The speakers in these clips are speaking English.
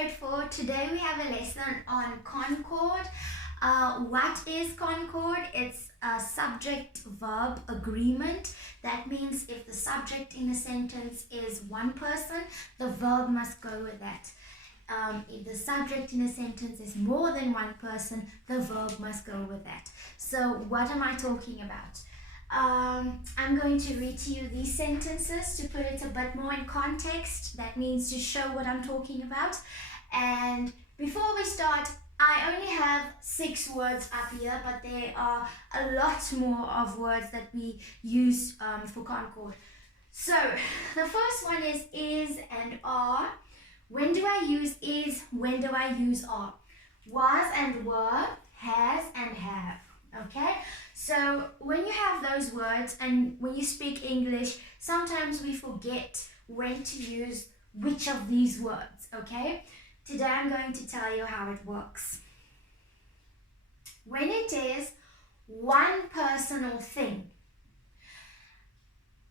grade 4. Today we have a lesson on concord. What is concord? It's a subject-verb agreement. That means if the subject in a sentence is one person, the verb must go with that. If the subject in a sentence is more than one person, the verb must go with that. So what am I talking about? I'm going to read to you these sentences to put it a bit more in context. That means to show what I'm talking about. And before we start, I only have 6 words up here, but there are a lot more of words that we use for concord. So the first one is and are. When do I use is? When do I use are? Was and were, has and have. Okay, so when you have those words and when you speak English, sometimes we forget when to use which of these words. Okay, today I'm going to tell you how it works. When it is one person or thing,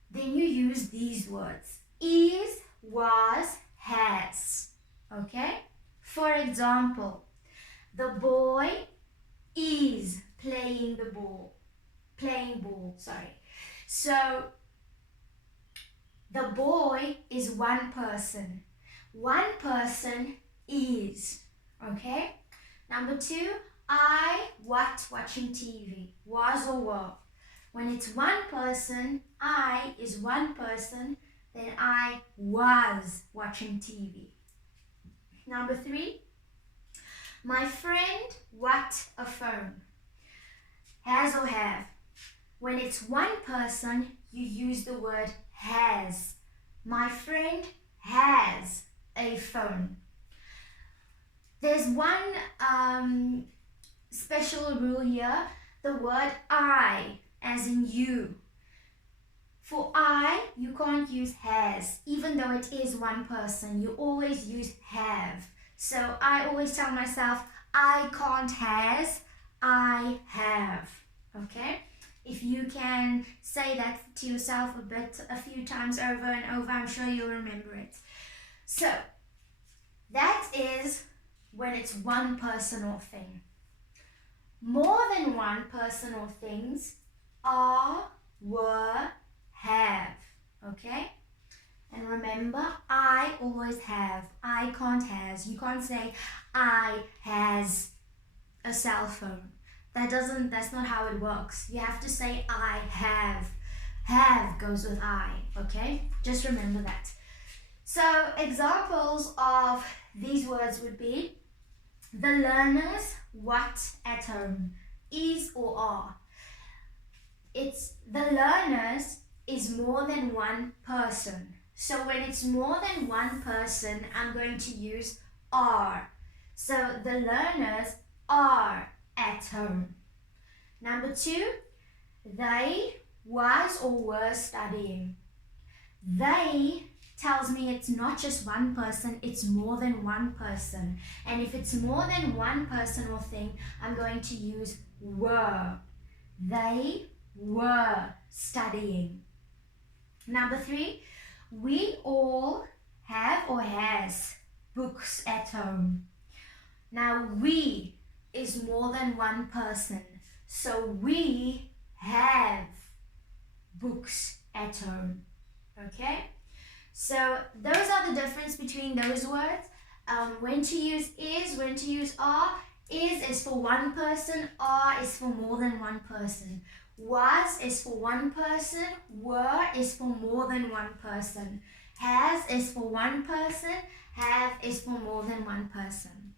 then you use these words: is, was, has. Okay, for example, the boy is playing ball. So the boy is one person. One person is. Okay. Number 2, watching TV. Was or were. When it's one person, I is one person, then I was watching TV. Number 3, my friend a phone. Has or have. When it's one person, you use the word has. My friend has a phone. There's one special rule here. The word I, as in you. For I, you can't use has. Even though it is one person, you always use have. So I always tell myself, I can't has, I have. Okay? If you can say that to yourself a few times over and over, I'm sure you'll remember it. So that is when it's one person or thing. More than one person or things are, were, have. Okay? And remember, I always have. I can't has. You can't say I has a cell phone. That's not how it works. You have to say I have. Have goes with I, okay? Just remember that. So examples of these words would be the learners at home, is or are. It's the learners is more than one person. So when it's more than one person, I'm going to use are. So the learners are at home. Number 2, they was or were studying. They tells me it's not just one person, it's more than one person. And if it's more than one person or thing, I'm going to use were. They were studying. Number 3, we all have or has books at home. Now we is more than one person, so we have books at home. Okay, so those are the difference between those words. When to use is, when to use are. Is for one person, are is for more than one person. Was is for one person, were is for more than one person. Has is for one person, have is for more than one person.